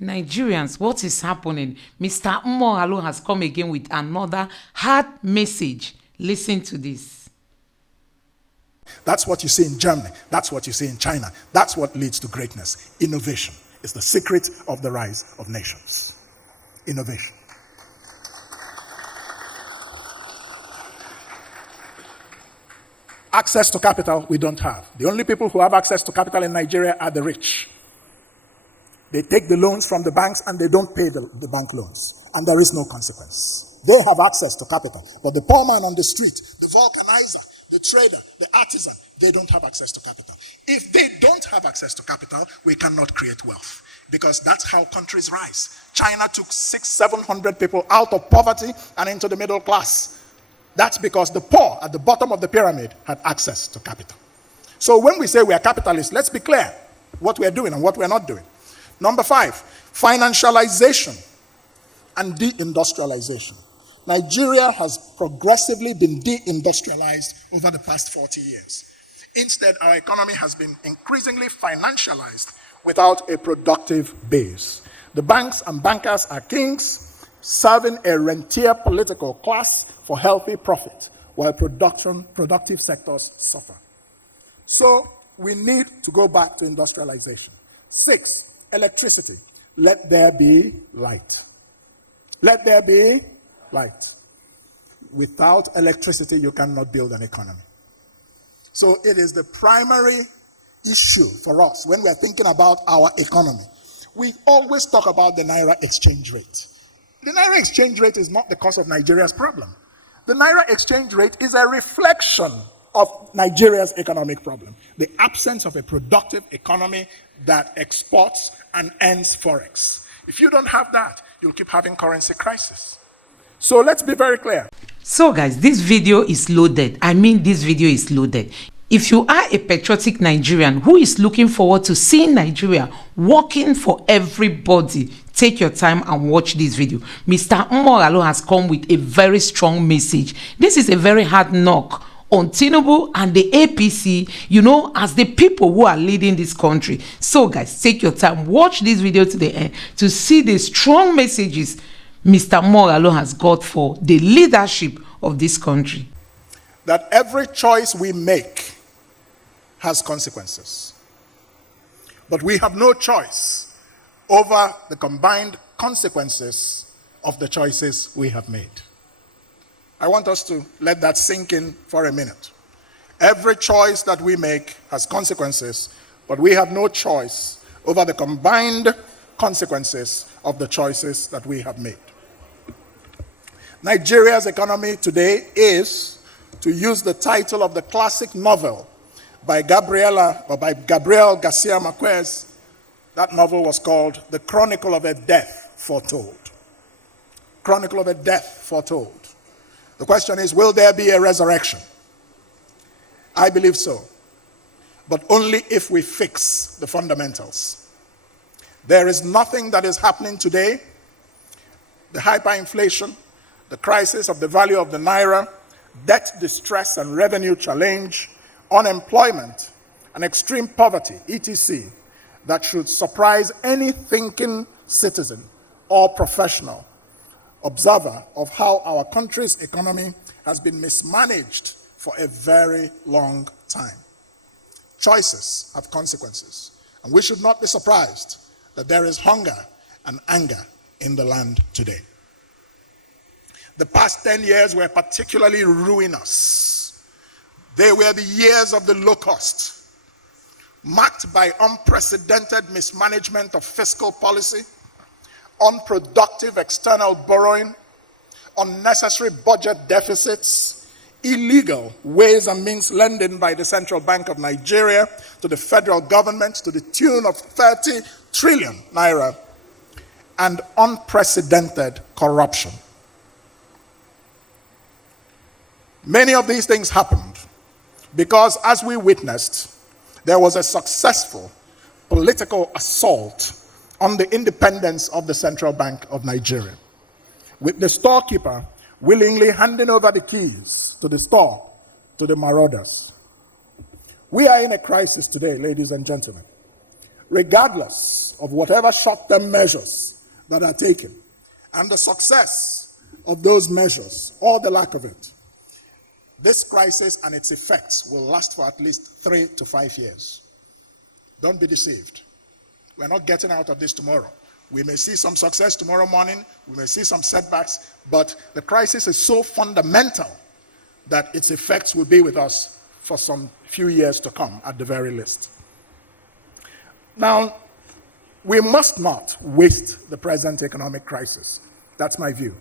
Nigerians, what is happening? Mr. Moghalu has come again with another hard message. Listen to this. That's what you see in Germany. That's what you see in China. That's what leads to greatness. Innovation is the secret of the rise of nations. Innovation. Access to capital, we don't have. The only people who have access to capital in Nigeria are the rich. They take the loans from the banks and they don't pay the bank loans. And there is no consequence. They have access to capital. But the poor man on the street, the vulcanizer, the trader, the artisan, they don't have access to capital. If they don't have access to capital, we cannot create wealth. Because that's how countries rise. China took 600-700 people out of poverty and into the middle class. That's because the poor at the bottom of the pyramid had access to capital. So when we say we are capitalists, let's be clear what we are doing and what we are not doing. Number 5, financialization and deindustrialization. Nigeria has progressively been deindustrialized over the past 40 years. Instead, our economy has been increasingly financialized without a productive base. The banks and bankers are kings, serving a rentier political class for healthy profit, while productive sectors suffer. So we need to go back to industrialization. 6, electricity. Let there be light. Let there be light. Without electricity, you cannot build an economy. So it is the primary issue for us when we're thinking about our economy. We always talk about the Naira exchange rate. The Naira exchange rate is not the cause of Nigeria's problem. The Naira exchange rate is a reflection of Nigeria's economic problem. The absence of a productive economy that exports and earns forex. If you don't have that, you'll keep having currency crisis. So let's be very clear. So guys, this video is loaded. I mean, this video is loaded. If you are a patriotic Nigerian who is looking forward to seeing Nigeria working for everybody, take your time and watch this video. Mr. Moghalu has come with a very strong message. This is a very hard knock on Tinubu and the APC, you know, as the people who are leading this country. So guys, take your time, watch this video to the end to see the strong messages Mr. Moghalu has got for the leadership of this country. That every choice we make has consequences. But we have no choice over the combined consequences of the choices we have made. I want us to let that sink in for a minute. Every choice that we make has consequences, but we have no choice over the combined consequences of the choices that we have made. Nigeria's economy today is, to use the title of the classic novel by Gabriel Garcia Marquez. That novel was called The Chronicle of a Death Foretold. Chronicle of a Death Foretold. The question is, will there be a resurrection? I believe so, but only if we fix the fundamentals. There is nothing that is happening today, the hyperinflation, the crisis of the value of the Naira, debt distress and revenue challenge, unemployment, and extreme poverty, etc., that should surprise any thinking citizen or professional observer of how our country's economy has been mismanaged for a very long time. Choices have consequences, and we should not be surprised that there is hunger and anger in the land today. The past 10 years were particularly ruinous. They were the years of the locust, marked by unprecedented mismanagement of fiscal policy, unproductive external borrowing, unnecessary budget deficits, illegal ways and means lending by the Central Bank of Nigeria to the federal government to the tune of 30 trillion naira, and unprecedented corruption. Many of these things happened because, as we witnessed, there was a successful political assault on the independence of the Central Bank of Nigeria, with the storekeeper willingly handing over the keys to the store to the marauders. We are in a crisis today, ladies and gentlemen. Regardless of whatever short-term measures that are taken and the success of those measures, or the lack of it, this crisis and its effects will last for at least 3 to 5 years. Don't be deceived. We're not getting out of this tomorrow. We may see some success tomorrow morning, we may see some setbacks, but the crisis is so fundamental that its effects will be with us for some few years to come, at the very least. Now, we must not waste the present economic crisis. That's my view.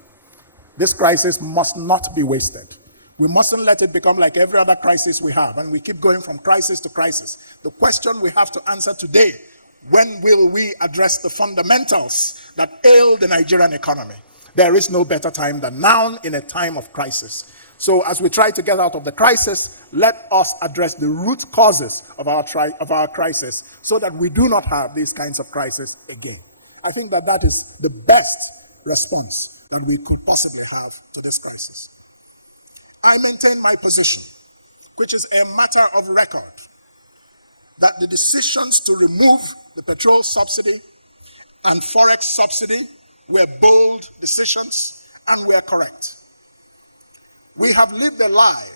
This crisis must not be wasted. We mustn't let it become like every other crisis we have, and we keep going from crisis to crisis. The question we have to answer today: when will we address the fundamentals that ail the Nigerian economy? There is no better time than now, in a time of crisis. So as we try to get out of the crisis, let us address the root causes of our crisis so that we do not have these kinds of crises again. I think that that is the best response that we could possibly have to this crisis. I maintain my position, which is a matter of record, that the decisions to remove the petrol subsidy and forex subsidy were bold decisions and were correct. We have lived a lie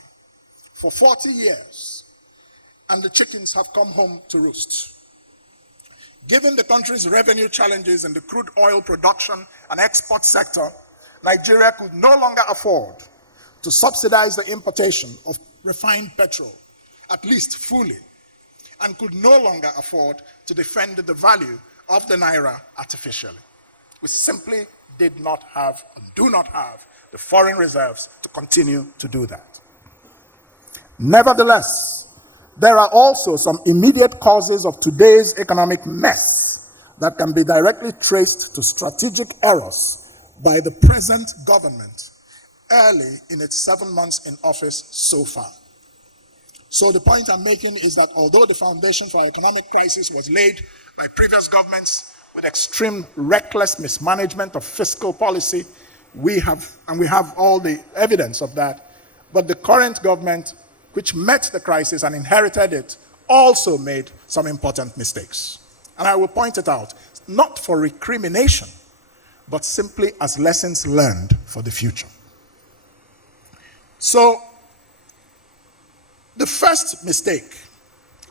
for 40 years, and the chickens have come home to roost. Given the country's revenue challenges in the crude oil production and export sector, Nigeria could no longer afford to subsidize the importation of refined petrol, at least fully, and could no longer afford to defend the value of the naira artificially. We simply did not have and do not have the foreign reserves to continue to do that. Nevertheless, there are also some immediate causes of today's economic mess that can be directly traced to strategic errors by the present government early in its 7 months in office so far. So the point I'm making is that although the foundation for our economic crisis was laid by previous governments with extreme reckless mismanagement of fiscal policy, we have all the evidence of that, but the current government, which met the crisis and inherited it, also made some important mistakes. And I will point it out, not for recrimination, but simply as lessons learned for the future. So, the first mistake,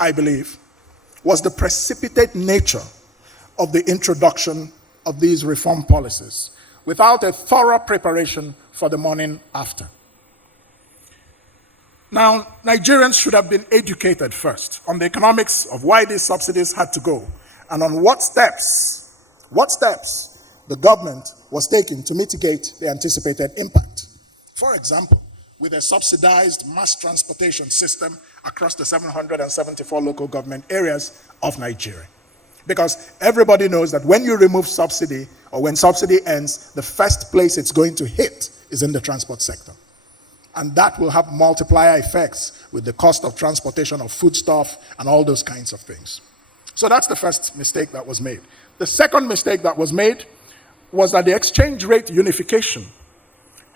I believe, was the precipitate nature of the introduction of these reform policies without a thorough preparation for the morning after. Now, Nigerians should have been educated first on the economics of why these subsidies had to go and on what steps the government was taking to mitigate the anticipated impact. For example, with a subsidized mass transportation system across the 774 local government areas of Nigeria. Because everybody knows that when you remove subsidy, or when subsidy ends, the first place it's going to hit is in the transport sector. And that will have multiplier effects with the cost of transportation of foodstuff and all those kinds of things. So that's the first mistake that was made. The second mistake that was made was that the exchange rate unification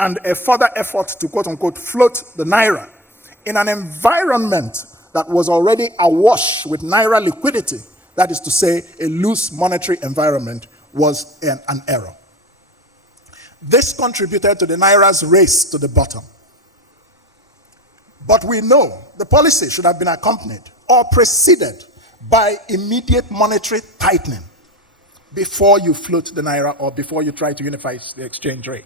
and a further effort to quote-unquote float the naira in an environment that was already awash with naira liquidity, that is to say, a loose monetary environment, was an error. This contributed to the naira's race to the bottom. But we know the policy should have been accompanied or preceded by immediate monetary tightening before you float the naira or before you try to unify the exchange rate.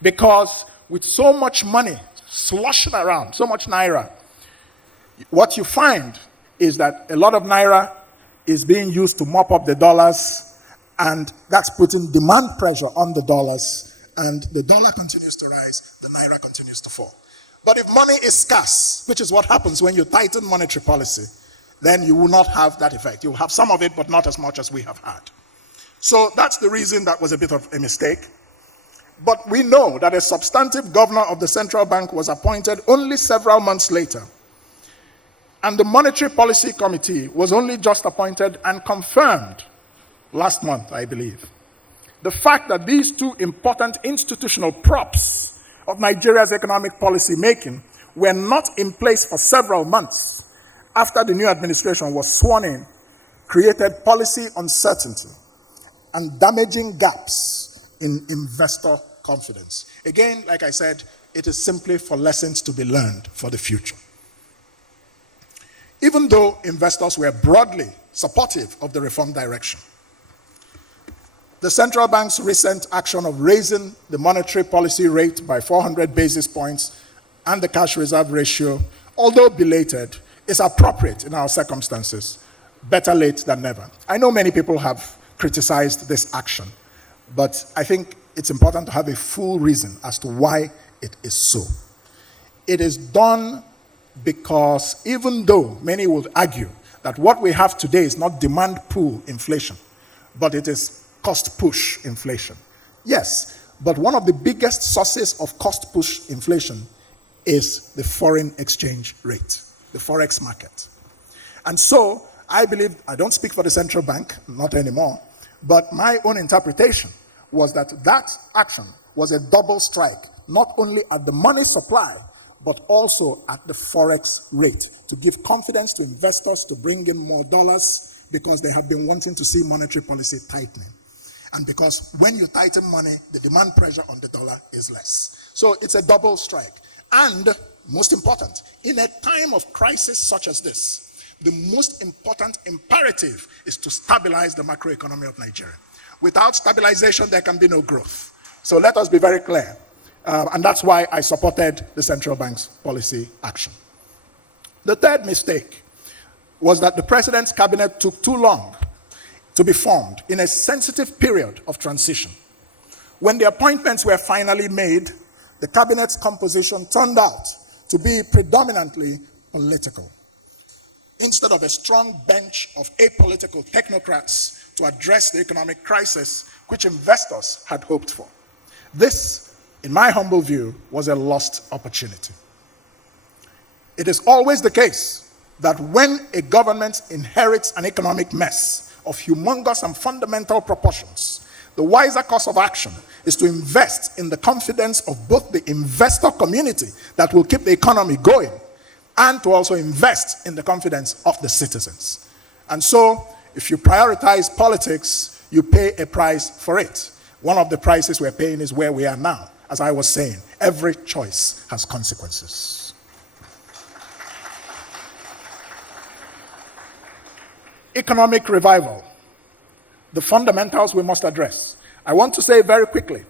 Because with so much money sloshing around, so much naira, what you find is that a lot of naira is being used to mop up the dollars, and that's putting demand pressure on the dollars, and the dollar continues to rise, the naira continues to fall. But if money is scarce, which is what happens when you tighten monetary policy, then you will not have that effect. You will have some of it, but not as much as we have had. So that's the reason that was a bit of a mistake. But we know that a substantive governor of the central bank was appointed only several months later. And the Monetary Policy Committee was only just appointed and confirmed last month, I believe. The fact that these two important institutional props of Nigeria's economic policy making were not in place for several months after the new administration was sworn in created policy uncertainty and damaging gaps in investor confidence. Again, like I said, it is simply for lessons to be learned for the future. Even though investors were broadly supportive of the reform direction, the central bank's recent action of raising the monetary policy rate by 400 basis points and the cash reserve ratio, although belated, is appropriate in our circumstances. Better late than never. I know many people have criticized this action, but I think it's important to have a full reason as to why it is so. It is done because even though many would argue that what we have today is not demand pull inflation, but it is cost push inflation. Yes, but one of the biggest sources of cost push inflation is the foreign exchange rate, the forex market. And so I believe, I don't speak for the central bank, not anymore, but my own interpretation was that that action was a double strike, not only at the money supply, but also at the forex rate, to give confidence to investors to bring in more dollars because they have been wanting to see monetary policy tightening. And because when you tighten money, the demand pressure on the dollar is less. So it's a double strike. And most important, in a time of crisis such as this, the most important imperative is to stabilize the macroeconomy of Nigeria. Without stabilization, there can be no growth. So let us be very clear. And that's why I supported the central bank's policy action. The third mistake was that the president's cabinet took too long to be formed in a sensitive period of transition. When the appointments were finally made, the cabinet's composition turned out to be predominantly political, instead of a strong bench of apolitical technocrats to address the economic crisis which investors had hoped for. This, in my humble view, was a lost opportunity. It is always the case that when a government inherits an economic mess of humongous and fundamental proportions, the wiser course of action is to invest in the confidence of both the investor community that will keep the economy going, and to also invest in the confidence of the citizens. And so, if you prioritize politics, you pay a price for it. One of the prices we're paying is where we are now. As I was saying, every choice has consequences. Economic revival, the fundamentals we must address. I want to say very quickly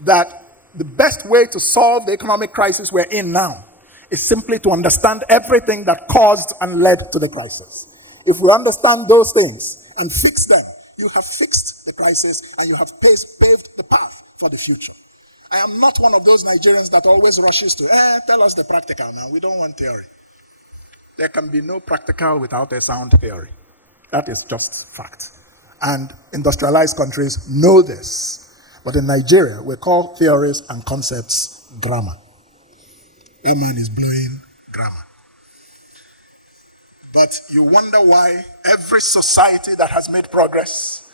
that the best way to solve the economic crisis we're in now is simply to understand everything that caused and led to the crisis. If we understand those things and fix them, you have fixed the crisis and you have paved the path for the future. I am not one of those Nigerians that always rushes to, tell us the practical now, we don't want theory. There can be no practical without a sound theory. That is just fact. And industrialized countries know this. But in Nigeria, we call theories and concepts grammar. That man is blowing grammar. But you wonder why every society that has made progress,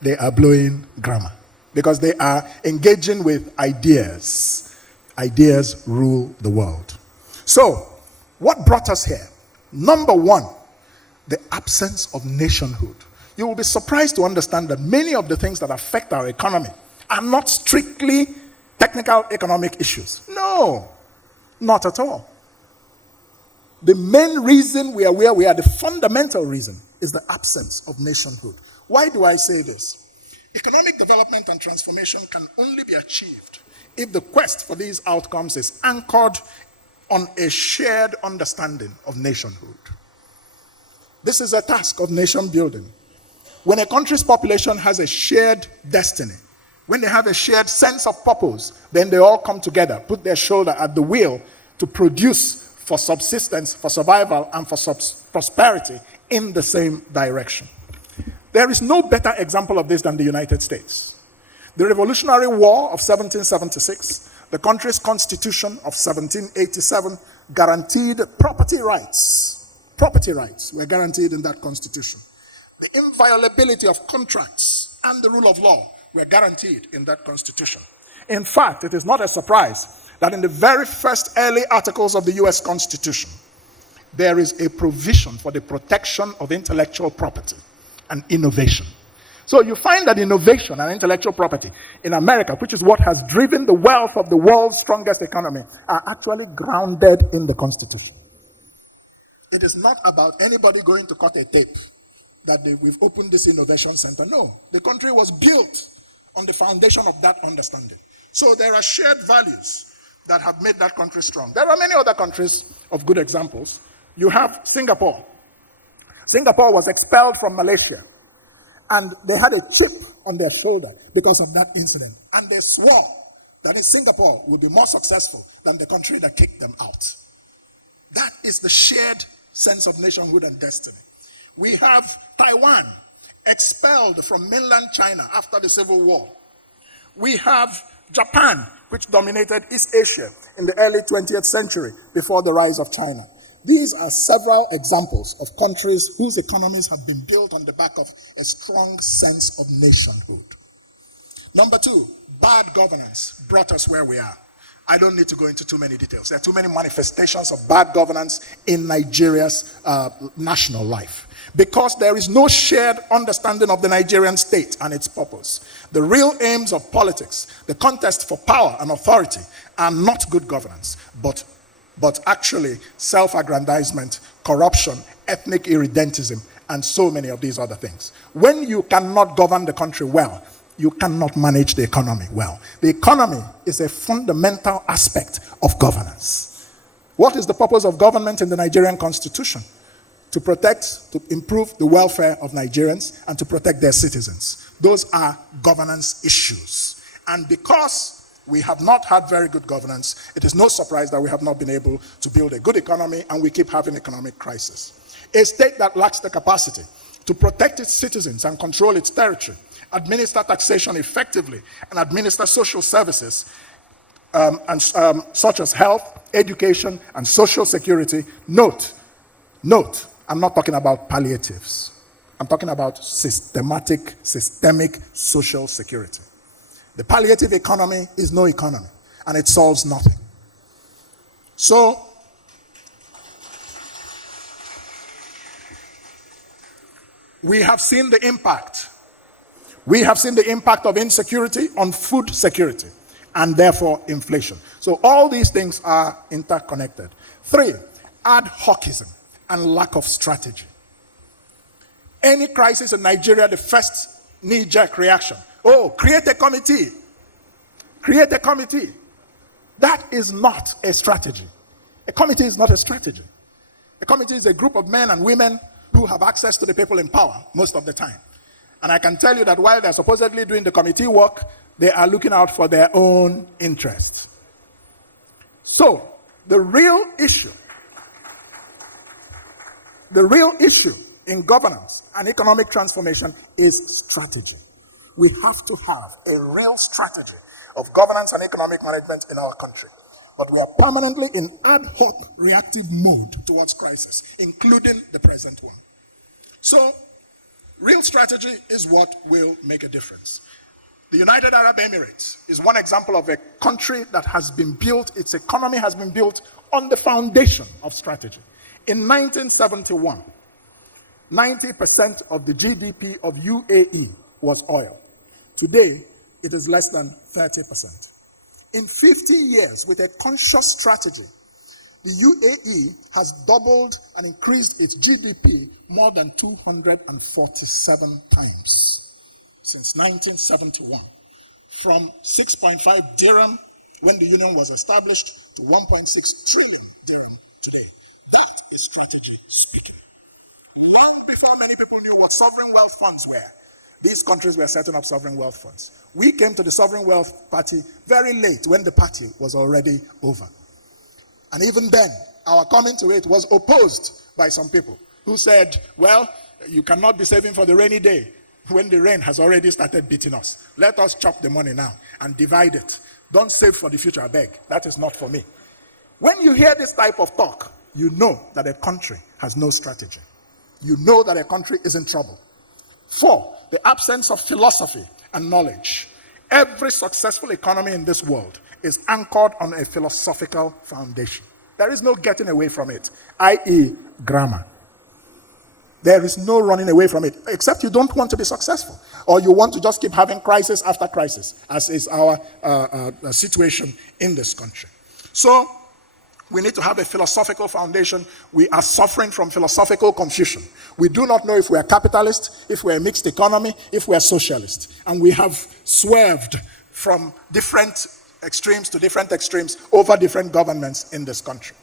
they are blowing grammar. Because they are engaging with ideas. Ideas rule the world. So, what brought us here? Number one, the absence of nationhood. You will be surprised to understand that many of the things that affect our economy are not strictly technical economic issues. No, not at all. The main reason we are where we are, the fundamental reason, is the absence of nationhood. Why do I say this? Economic development and transformation can only be achieved if the quest for these outcomes is anchored on a shared understanding of nationhood. This is a task of nation building. When a country's population has a shared destiny, when they have a shared sense of purpose, then they all come together, put their shoulder at the wheel to produce for subsistence, for survival, and for prosperity in the same direction. There is no better example of this than the United States. The Revolutionary War of 1776, the country's constitution of 1787, guaranteed property rights. Property rights were guaranteed in that constitution. The inviolability of contracts and the rule of law were guaranteed in that constitution. In fact, it is not a surprise that in the very first early articles of the US Constitution, there is a provision for the protection of intellectual property and innovation. So you find that innovation and intellectual property in America, which is what has driven the wealth of the world's strongest economy, are actually grounded in the Constitution. It is not about anybody going to cut a tape that we've opened this innovation center. No, the country was built on the foundation of that understanding. So there are shared values that have made that country strong. There are many other countries of good examples. You have Singapore. Singapore was expelled from Malaysia, and they had a chip on their shoulder because of that incident. And they swore that in Singapore would be more successful than the country that kicked them out. That is the shared sense of nationhood and destiny. We have Taiwan, expelled from mainland China after the Civil War. We have Japan, which dominated East Asia in the early 20th century before the rise of China. These are several examples of countries whose economies have been built on the back of a strong sense of nationhood. Number two, bad governance brought us where we are. I don't need to go into too many details. There are too many manifestations of bad governance in Nigeria's national life, because there is no shared understanding of the Nigerian state and its purpose. The real aims of politics, the contest for power and authority, are not good governance, but actually self-aggrandizement, corruption, ethnic irredentism, and so many of these other things. When you cannot govern the country well, you cannot manage the economy well. The economy is a fundamental aspect of governance. What is the purpose of government in the Nigerian Constitution? To protect, to improve the welfare of Nigerians and to protect their citizens. Those are governance issues. And because we have not had very good governance, it is no surprise that we have not been able to build a good economy, and we keep having economic crisis. A state that lacks the capacity to protect its citizens and control its territory, administer taxation effectively, and administer social services such as health, education, and social security. Note, I'm not talking about palliatives. I'm talking about systemic social security. The palliative economy is no economy, and it solves nothing. So, we have seen the impact. We have seen the impact of insecurity on food security and therefore inflation. So all these things are interconnected. 3, adhocism and lack of strategy. Any crisis in Nigeria, the first knee-jerk reaction, create a committee. Create a committee. That is not a strategy. A committee is not a strategy. A committee is a group of men and women who have access to the people in power most of the time. And I can tell you that while they're supposedly doing the committee work, they are looking out for their own interests. So, the real issue in governance and economic transformation is strategy. We have to have a real strategy of governance and economic management in our country. But we are permanently in ad hoc reactive mode towards crisis, including the present one. So, real strategy is what will make a difference. The United Arab Emirates is one example of a country that has been built, its economy has been built on the foundation of strategy. In 1971, 90% of the GDP of UAE was oil. Today, it is less than 30%. In 50 years, with a conscious strategy, the UAE has doubled and increased its GDP more than 247 times since 1971. From 6.5 dirham when the union was established to 1.6 trillion dirham today. That is strategy speaking. Long before many people knew what sovereign wealth funds were, these countries were setting up sovereign wealth funds. We came to the sovereign wealth party very late when the party was already over. And even then, our coming to it was opposed by some people who said, well, you cannot be saving for the rainy day when the rain has already started beating us. Let us chop the money now and divide it. Don't save for the future, I beg. That is not for me. When you hear this type of talk, you know that a country has no strategy. You know that a country is in trouble. 4, the absence of philosophy and knowledge. Every successful economy in this world is anchored on a philosophical foundation. There is no getting away from it, i.e. grammar. There is no running away from it, except you don't want to be successful, or you want to just keep having crisis after crisis, as is our situation in this country. So we need to have a philosophical foundation. We are suffering from philosophical confusion. We do not know if we are capitalist, if we are a mixed economy, if we are socialist. And we have swerved from different extremes to different extremes over different governments in this country.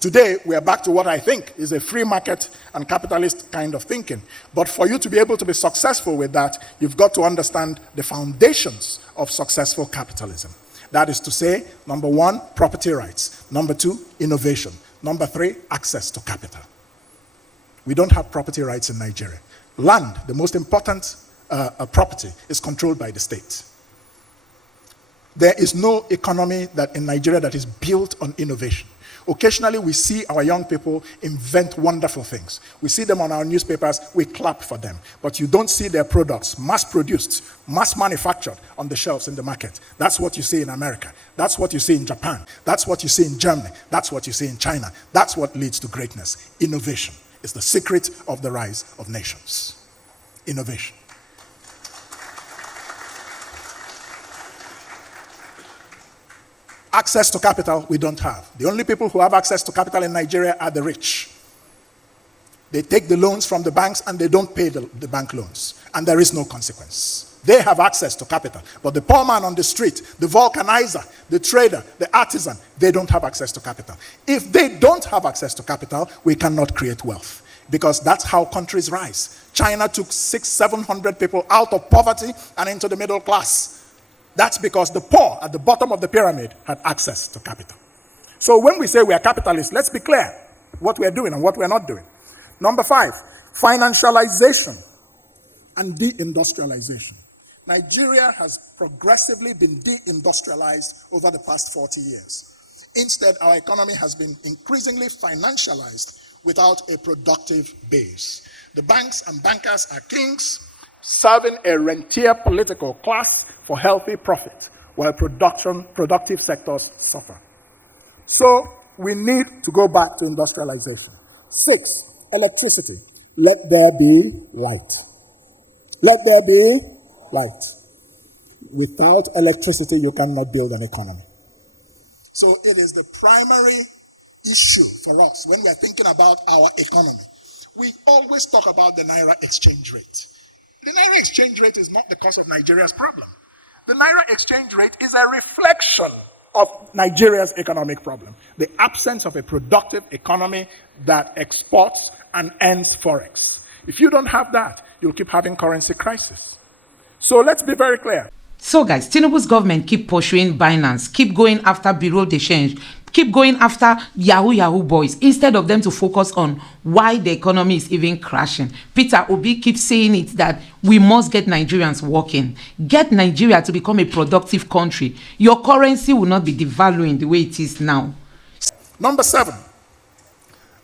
Today, we are back to what I think is a free market and capitalist kind of thinking. But for you to be able to be successful with that, you've got to understand the foundations of successful capitalism. That is to say, number one, property rights. Number two, innovation. Number three, access to capital. We don't have property rights in Nigeria. Land, the most important property, is controlled by the state. There is no economy in Nigeria that is built on innovation. Occasionally, we see our young people invent wonderful things. We see them on our newspapers, we clap for them. But you don't see their products mass-produced, mass-manufactured on the shelves in the market. That's what you see in America. That's what you see in Japan. That's what you see in Germany. That's what you see in China. That's what leads to greatness. Innovation is the secret of the rise of nations. Innovation. Access to capital, we don't have. The only people who have access to capital in Nigeria are the rich. They take the loans from the banks and they don't pay the bank loans. And there is no consequence. They have access to capital. But the poor man on the street, the vulcanizer, the trader, the artisan, they don't have access to capital. If they don't have access to capital, we cannot create wealth. Because that's how countries rise. China took 600-700 people out of poverty and into the middle class. That's because the poor at the bottom of the pyramid had access to capital. So when we say we are capitalists, let's be clear what we are doing and what we are not doing. Number 5, financialization and deindustrialization. Nigeria has progressively been deindustrialized over the past 40 years. Instead, our economy has been increasingly financialized without a productive base. The banks and bankers are kings, serving a rentier political class for healthy profit, while productive sectors suffer. So we need to go back to industrialization. 6, electricity. Let there be light. Let there be light. Without electricity, you cannot build an economy. So it is the primary issue for us when we are thinking about our economy. We always talk about the Naira exchange rate. The Naira exchange rate is not the cause of Nigeria's problem. The Naira exchange rate is a reflection of Nigeria's economic problem. The absence of a productive economy that exports and earns forex. If you don't have that, you'll keep having currency crisis. So let's be very clear. So guys, Tinubu's government keep pursuing Binance, keep going after Bureau de Change, keep going after Yahoo boys, instead of them to focus on why the economy is even crashing. Peter Obi keeps saying it that we must get Nigerians working. Get Nigeria to become a productive country. Your currency will not be devaluing the way it is now. Number 7.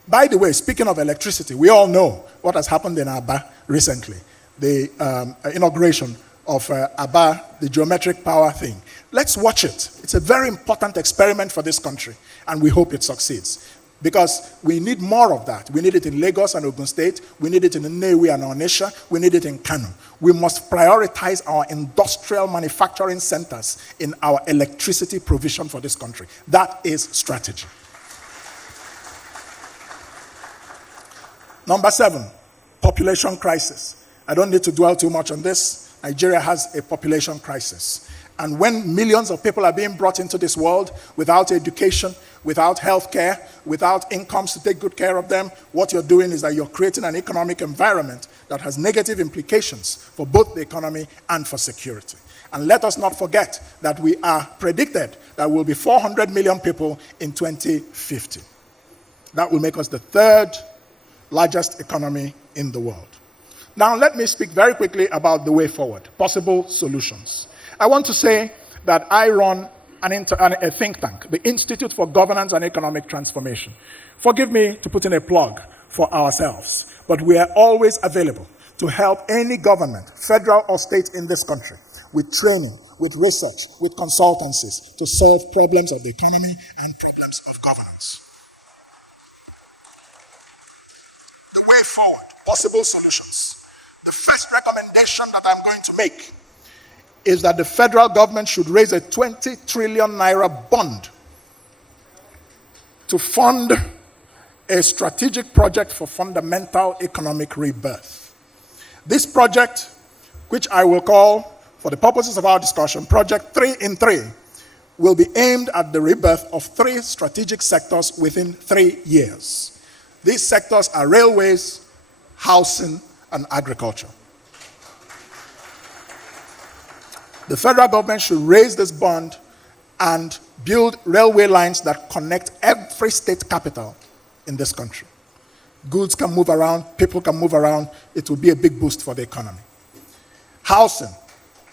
By the way, speaking of electricity, we all know what has happened in Aba recently. The inauguration of Aba, the geometric power thing. Let's watch it. It's a very important experiment for this country, and we hope it succeeds. Because we need more of that. We need it in Lagos and Ogun State. We need it in Nnewi and Onitsha. We need it in Kano. We must prioritize our industrial manufacturing centers in our electricity provision for this country. That is strategy. Number 7, population crisis. I don't need to dwell too much on this. Nigeria has a population crisis. And when millions of people are being brought into this world without education, without health care, without incomes to take good care of them, what you're doing is that you're creating an economic environment that has negative implications for both the economy and for security. And let us not forget that we are predicted that there will be 400 million people in 2050. That will make us the 3rd largest economy in the world. Now, let me speak very quickly about the way forward, possible solutions. I want to say that I run a think tank, the Institute for Governance and Economic Transformation. Forgive me to put in a plug for ourselves, but we are always available to help any government, federal or state in this country, with training, with research, with consultancies to solve problems of the economy and problems of governance. The way forward, possible solutions. The first recommendation that I'm going to make is that the federal government should raise a 20 trillion naira bond to fund a strategic project for fundamental economic rebirth. This project, which I will call, for the purposes of our discussion, Project 3 in 3, will be aimed at the rebirth of 3 strategic sectors within 3 years. These sectors are railways, housing, and agriculture. The federal government should raise this bond and build railway lines that connect every state capital in this country. Goods can move around, people can move around. It will be a big boost for the economy. Housing,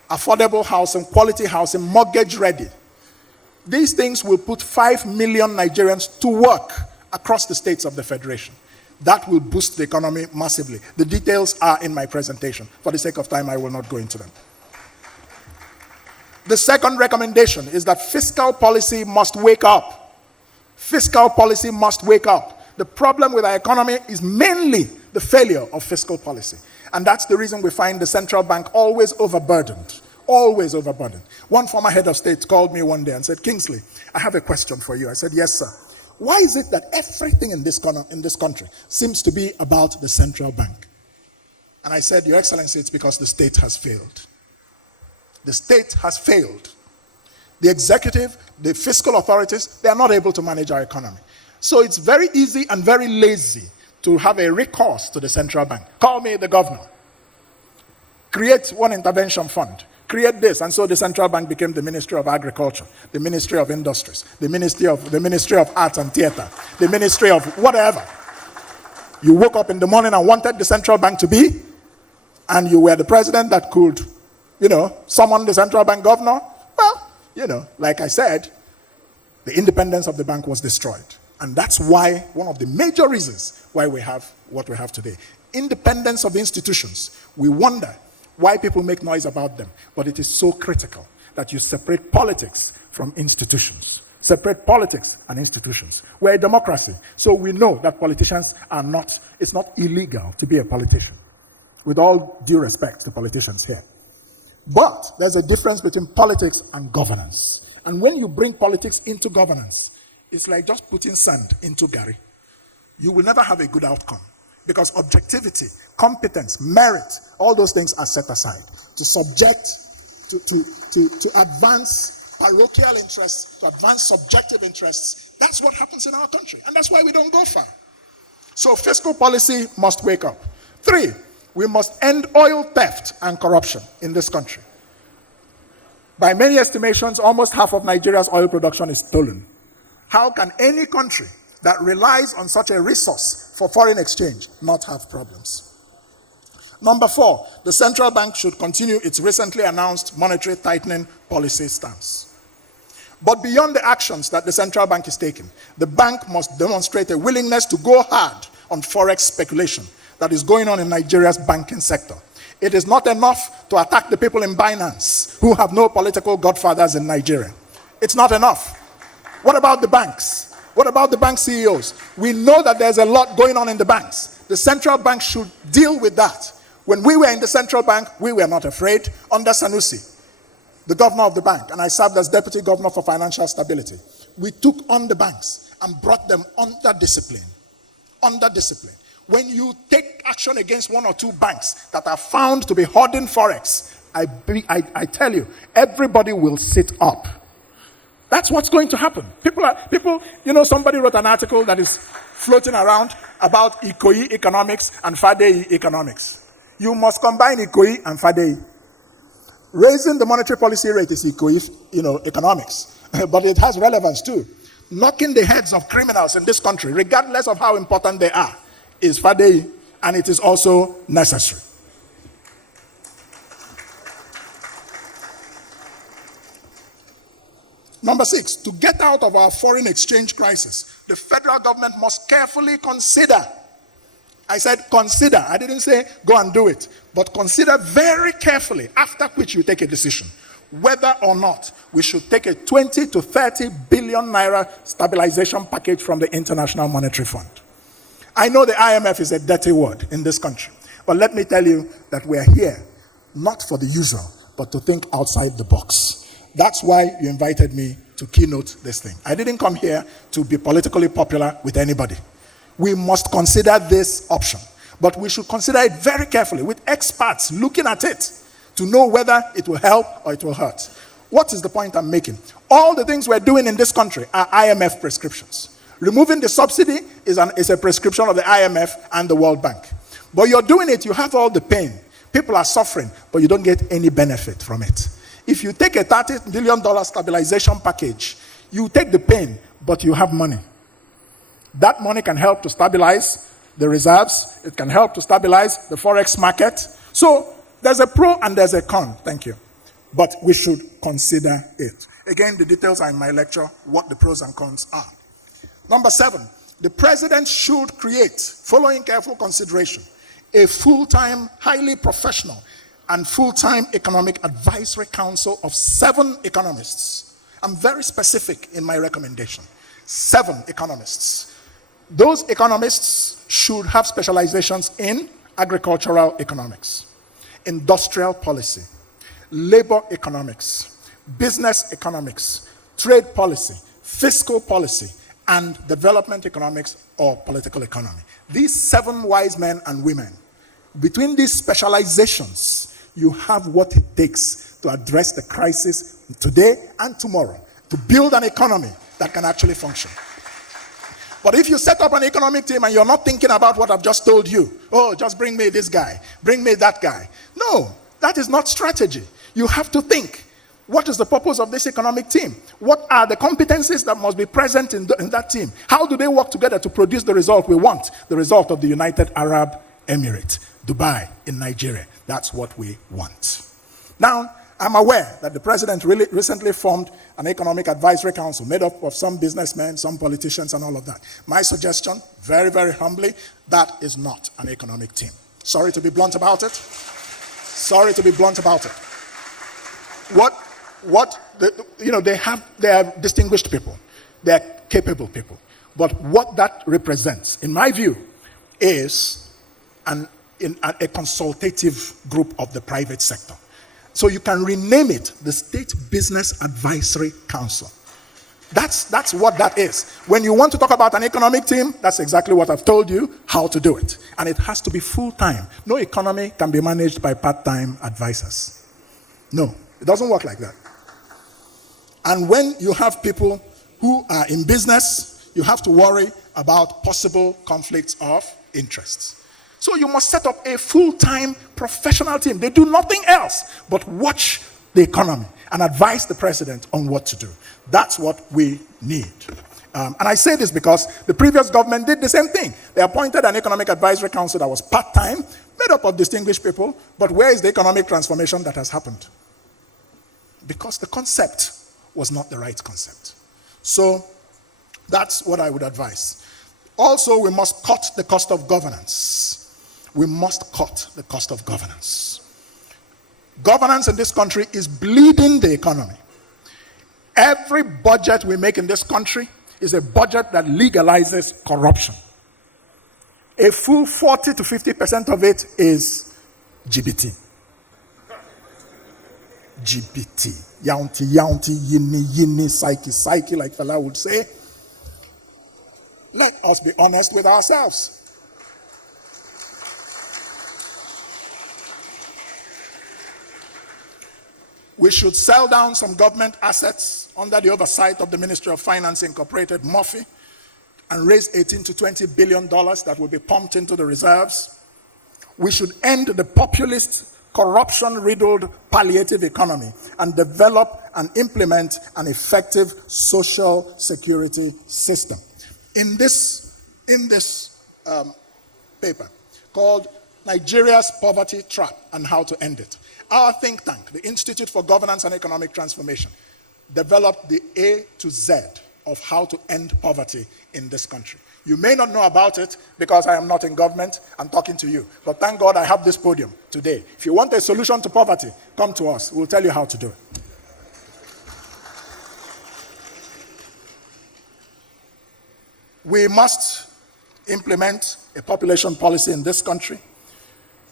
affordable housing, quality housing, mortgage ready. These things will put 5 million Nigerians to work across the states of the Federation. That will boost the economy massively. The details are in my presentation. For the sake of time, I will not go into them. The second recommendation is that fiscal policy must wake up. Fiscal policy must wake up. The problem with our economy is mainly the failure of fiscal policy. And that's the reason we find the central bank always overburdened. Always overburdened. One former head of state called me one day and said, "Kindsley, I have a question for you." I said, "Yes, sir. Why is it that everything in this country seems to be about the central bank?" And I said, "Your Excellency, it's because the state has failed. The state has failed. The executive, the fiscal authorities, they are not able to manage our economy. So it's very easy and very lazy to have a recourse to the central bank. Call me the governor. Create one intervention fund. Create this." And so the central bank became the Ministry of Agriculture, the Ministry of Industries, the Ministry of Arts and Theatre, the Ministry of whatever. You woke up in the morning and wanted the central bank to be, and you were the president that could, summon the central bank governor. Well, like I said, the independence of the bank was destroyed. And that's why, one of the major reasons why we have what we have today. Independence of institutions. We wonder why people make noise about them. But it is so critical that you separate politics from institutions. Separate politics and institutions. We're a democracy. So we know that politicians it's not illegal to be a politician. With all due respect to politicians here. But there's a difference between politics and governance. And when you bring politics into governance, it's like just putting sand into Gary. You will never have a good outcome. Because objectivity, competence, merit, all those things are set aside. To advance parochial interests, to advance subjective interests. That's what happens in our country. And that's why we don't go far. So fiscal policy must wake up. 3, we must end oil theft and corruption in this country. By many estimations, almost half of Nigeria's oil production is stolen. How can any country that relies on such a resource for foreign exchange not have problems? Number 4, the central bank should continue its recently announced monetary tightening policy stance. But beyond the actions that the central bank is taking, the bank must demonstrate a willingness to go hard on forex speculation that is going on in Nigeria's banking sector. It is not enough to attack the people in Binance who have no political godfathers in Nigeria. It's not enough. What about the banks? What about the bank CEOs? We know that there's a lot going on in the banks. The central bank should deal with that. When we were in the central bank, we were not afraid. Under Sanusi, the governor of the bank, and I served as deputy governor for financial stability, we took on the banks and brought them under discipline. Under discipline. When you take action against 1 or 2 banks that are found to be hoarding forex, I tell you, everybody will sit up. That's what's going to happen. Somebody wrote an article that is floating around about Ikoyi economics and Fadei economics. You must combine Ikoyi and Fadei. Raising the monetary policy rate is Ikoyi, economics, but it has relevance too. Knocking the heads of criminals in this country, regardless of how important they are, is Fadei, and it is also necessary. Number 6, to get out of our foreign exchange crisis, the federal government must carefully consider. I said consider. I didn't say go and do it, but consider very carefully, after which you take a decision, whether or not we should take a 20 to 30 billion naira stabilization package from the International Monetary Fund. I know the IMF is a dirty word in this country, but let me tell you that we are here not for the usual, but to think outside the box. That's why you invited me to keynote this thing. I didn't come here to be politically popular with anybody. We must consider this option, but we should consider it very carefully with experts looking at it to know whether it will help or it will hurt. What is the point I'm making? All the things we're doing in this country are IMF prescriptions. Removing the subsidy is a prescription of the IMF and the World Bank. But you're doing it, you have all the pain. People are suffering, but you don't get any benefit from it. If you take a $30 billion stabilization package, you take the pain, but you have money. That money can help to stabilize the reserves. It can help to stabilize the forex market. So there's a pro and there's a con. Thank you. But we should consider it. Again, the details are in my lecture, what the pros and cons are. Number 7, the president should create, following careful consideration, a full-time, highly professional, and full-time economic advisory council of 7 economists. I'm very specific in my recommendation. 7 economists. Those economists should have specializations in agricultural economics, industrial policy, labor economics, business economics, trade policy, fiscal policy, and development economics or political economy. These 7 wise men and women, between these specializations, you have what it takes to address the crisis today and tomorrow, to build an economy that can actually function. But if you set up an economic team and you're not thinking about what I've just told you, oh, just bring me this guy, bring me that guy. No, that is not strategy. You have to think, what is the purpose of this economic team? What are the competencies that must be present in that team? How do they work together to produce the result we want? The result of the United Arab Emirates, Dubai, in Nigeria. That's what we want. Now, I'm aware that the president recently formed an economic advisory council made up of some businessmen, some politicians, and all of that. My suggestion, very, very humbly, that is not an economic team. Sorry to be blunt about it. Sorry to be blunt about it. They are distinguished people. They are capable people. But what that represents, in my view, is a consultative group of the private sector. So you can rename it the State Business Advisory Council. That's what that is. When you want to talk about an economic team, that's exactly what I've told you, how to do it. And it has to be full-time. No economy can be managed by part-time advisors. No, it doesn't work like that. And when you have people who are in business, you have to worry about possible conflicts of interests. So you must set up a full-time professional team. They do nothing else but watch the economy and advise the president on what to do. That's what we need. And I say this because the previous government did the same thing. They appointed an economic advisory council that was part-time, made up of distinguished people, but where is the economic transformation that has happened? Because the concept was not the right concept. So that's what I would advise. Also, we must cut the cost of governance. We must cut the cost of governance. Governance in this country is bleeding the economy. Every budget we make in this country is a budget that legalizes corruption. A full 40 to 50% of it is GBT. GBT. Yaunti, yaunti, yini, yini, psyche, psyche, like Fela would say. Let us be honest with ourselves. We should sell down some government assets under the oversight of the Ministry of Finance Incorporated, Murphy, and raise $18 to $20 billion that will be pumped into the reserves. We should end the populist, corruption-riddled palliative economy and develop and implement an effective social security system. In this paper called Nigeria's Poverty Trap and How to End It, our think tank, the Institute for Governance and Economic Transformation, developed the A to Z of how to end poverty in this country. You may not know about it because I am not in government, I'm talking to you. But thank God I have this podium today. If you want a solution to poverty, come to us. We'll tell you how to do it. We must implement a population policy in this country.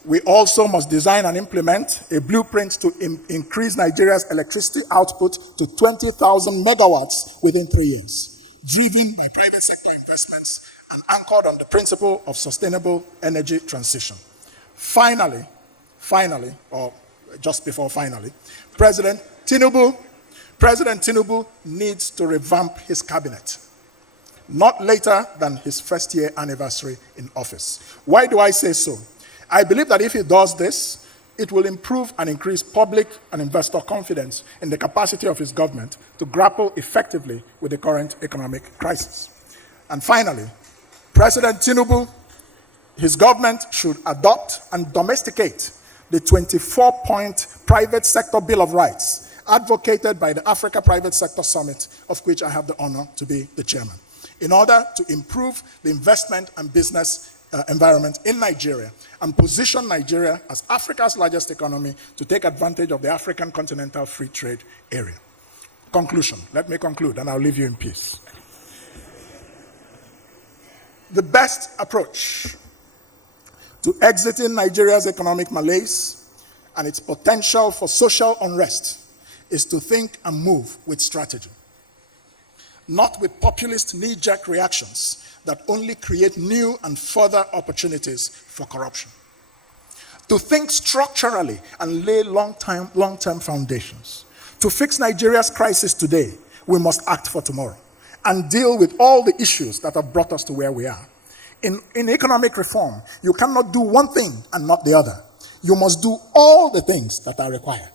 We also must design and implement a blueprint to increase Nigeria's electricity output to 20,000 megawatts within 3 years, driven by private sector investments and anchored on the principle of sustainable energy transition. Finally, or just before finally, President Tinubu needs to revamp his cabinet, not later than his first year anniversary in office. Why do I say so? I believe that if he does this, it will improve and increase public and investor confidence in the capacity of his government to grapple effectively with the current economic crisis. And finally, President Tinubu, his government should adopt and domesticate the 24-point private sector Bill of Rights advocated by the Africa Private Sector Summit, of which I have the honor to be the chairman, in order to improve the investment and business environment in Nigeria and position Nigeria as Africa's largest economy to take advantage of the African continental free trade area. Conclusion. Let me conclude and I'll leave you in peace. The best approach to exiting Nigeria's economic malaise and its potential for social unrest is to think and move with strategy, not with populist knee-jerk reactions that only create new and further opportunities for corruption. To think structurally and lay long-term foundations. To fix Nigeria's crisis today, we must act for tomorrow and deal with all the issues that have brought us to where we are. In economic reform, you cannot do one thing and not the other. You must do all the things that are required.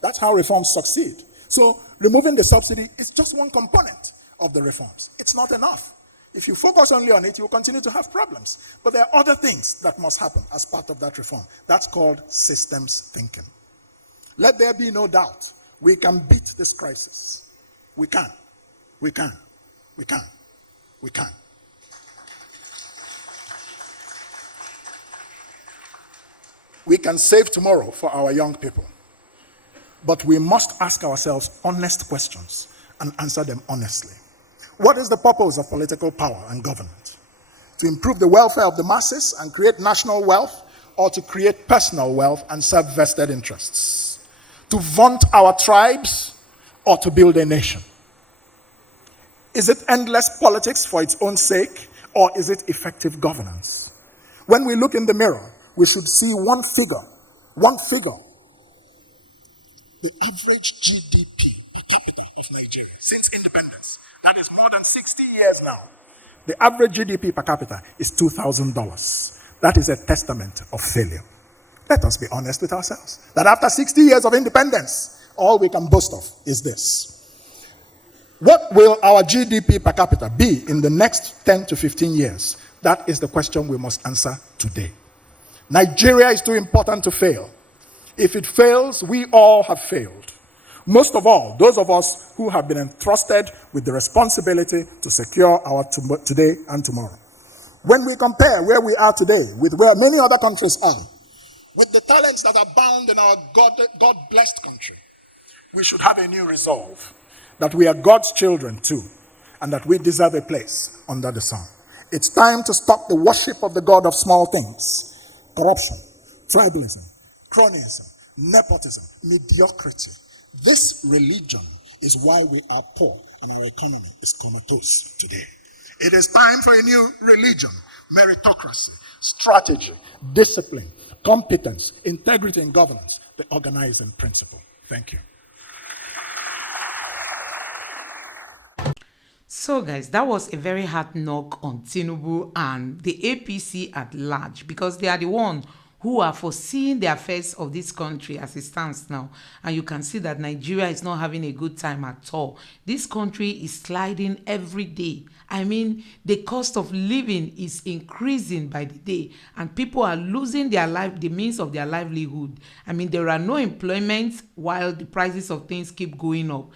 That's how reforms succeed. So removing the subsidy is just one component of the reforms. It's not enough. If you focus only on it, you'll continue to have problems. But there are other things that must happen as part of that reform. That's called systems thinking. Let there be no doubt. We can beat this crisis. We can. We can. We can. We can. We can save tomorrow for our young people. But we must ask ourselves honest questions and answer them honestly. What is the purpose of political power and government? To improve the welfare of the masses and create national wealth, or to create personal wealth and serve vested interests? To vaunt our tribes, or to build a nation? Is it endless politics for its own sake, or is it effective governance? When we look in the mirror, we should see one figure. The average GDP per capita of Nigeria since independence. That is more than 60 years now. The average GDP per capita is $2,000. That is a testament of failure. Let us be honest with ourselves. That after 60 years of independence, all we can boast of is this. What will our GDP per capita be in the next 10 to 15 years? That is the question we must answer today. Nigeria is too important to fail. If it fails, we all have failed. Most of all, those of us who have been entrusted with the responsibility to secure our today and tomorrow. When we compare where we are today with where many other countries are, with the talents that are bound in our God-blessed country, we should have a new resolve that we are God's children too, and that we deserve a place under the sun. It's time to stop the worship of the God of small things, corruption, tribalism, cronyism, nepotism, mediocrity. This religion is why we are poor and our economy is comatose today. It is time for a new religion, meritocracy, strategy, discipline, competence, integrity in governance, the organizing principle. Thank you. So guys, that was a very hard knock on Tinubu and the APC at large, because they are the one who are foreseeing the affairs of this country as it stands now. And you can see that Nigeria is not having a good time at all. This country is sliding every day. I mean, the cost of living is increasing by the day, and people are losing their life, the means of their livelihood. I mean, there are no employment while the prices of things keep going up.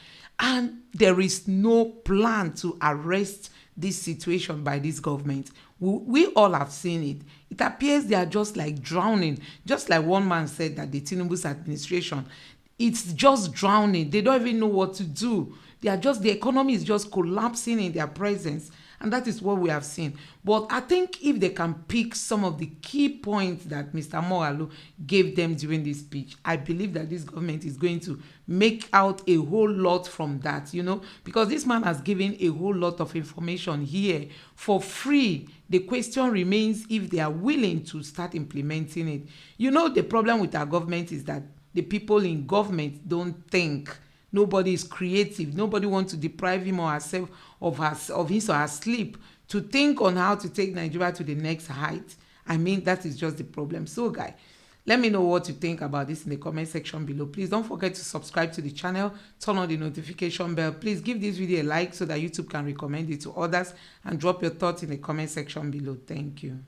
And there is no plan to arrest this situation by this government. We all have seen it. It appears they are just like drowning. Just like one man said that the Tinubu's administration, it's just drowning. They don't even know what to do. The economy is just collapsing in their presence. And that is what we have seen. But I think if they can pick some of the key points that Mr. Moghalu gave them during this speech, I believe that this government is going to make out a whole lot from that, because this man has given a whole lot of information here for free. The question remains if they are willing to start implementing it. The problem with our government is that the people in government don't think. Nobody is creative. Nobody wants to deprive him or herself of his or her sleep to think on how to take Nigeria to the next height. I mean, that is just the problem. So, guys, let me know what you think about this in the comment section below. Please don't forget to subscribe to the channel, turn on the notification bell. Please give this video a like so that YouTube can recommend it to others, and drop your thoughts in the comment section below. Thank you.